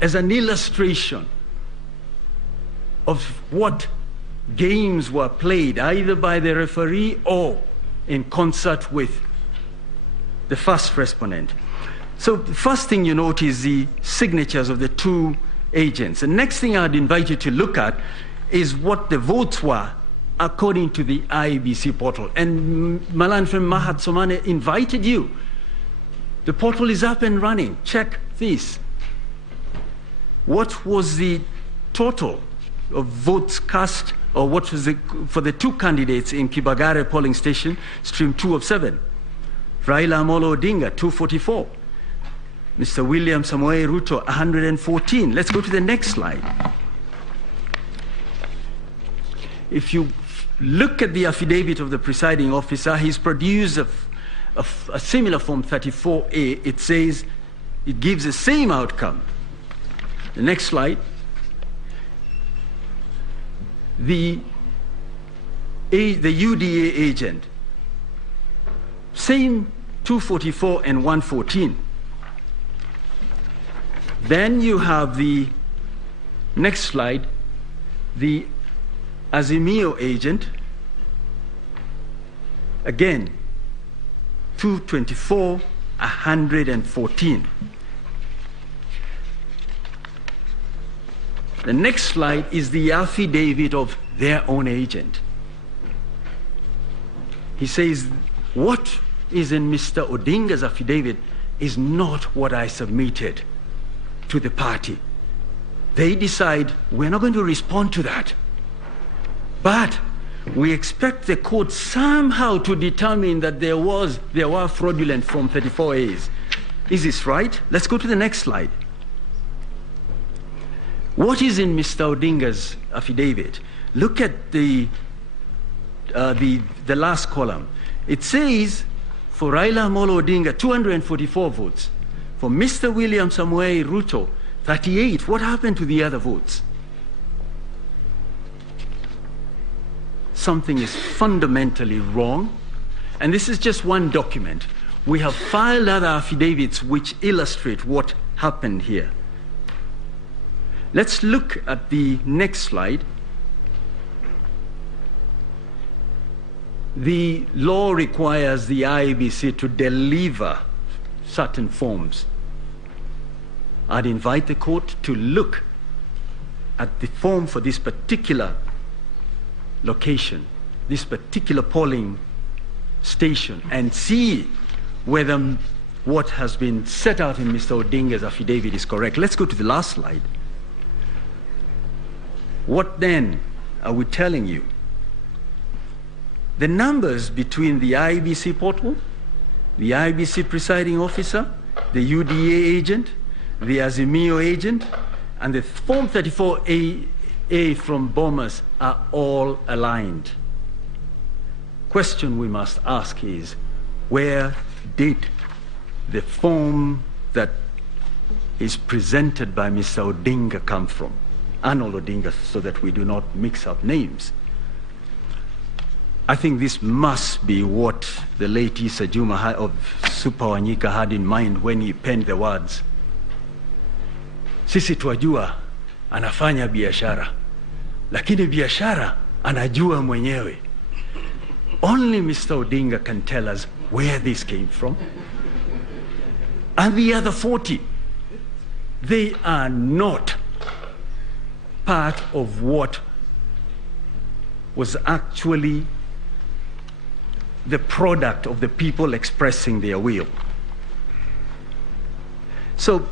as an illustration of what games were played either by the referee or in concert with the first respondent. So the first thing you note is the signatures of the two agents. The next thing I'd invite you to look at is what the votes were according to the IEBC portal. And Malan from Mahat Somane invited you. The portal is up and running. Check this. What was the total of votes cast, or what was it for the two candidates in Kibagare polling station, stream 2 of 7? Raila Amolo Odinga, 244. Mr. William Samoei Ruto, 114. Let's go to the next slide. If you look at the affidavit of the presiding officer, he's produced a similar form 34A. It says it gives the same outcome. The next slide. The UDA agent, same 244 and 114. Then you have the next slide, the Azimio agent, again 224, 114. The next slide is the affidavit of their own agent. He says, what is in Mr. Odinga's affidavit is not what I submitted to the party. They decide, we're not going to respond to that. But we expect the court somehow to determine that there were fraudulent Form 34As. Is this right? Let's go to the next slide. What is in Mr. Odinga's affidavit? Look at the last column. It says, for Raila Amolo Odinga, 244 votes. For Mr. William Samoei Ruto, 38. What happened to the other votes? Something is fundamentally wrong. And this is just one document. We have filed other affidavits which illustrate what happened here. Let's look at the next slide. The law requires the IEBC to deliver certain forms. I'd invite the court to look at the form for this particular location, this particular polling station, and see whether what has been set out in Mr. Odinga's affidavit is correct. Let's go to the last slide. What then are we telling you? The numbers between the IEBC portal, the IEBC presiding officer, the UDA agent, the Azimio agent, and the Form 34A from Bomas are all aligned. Question we must ask is, where did the form that is presented by Mr. Odinga come from? Arnold Odinga, so that we do not mix up names. I think this must be what the late Issa Juma of Super Wanyika had in mind when he penned the words, sisi twajua anafanya biashara, lakini biashara anajua mwenyewe. Only Mr. Odinga can tell us where this came from. And the other 40, they are not part of what was actually the product of the people expressing their will. So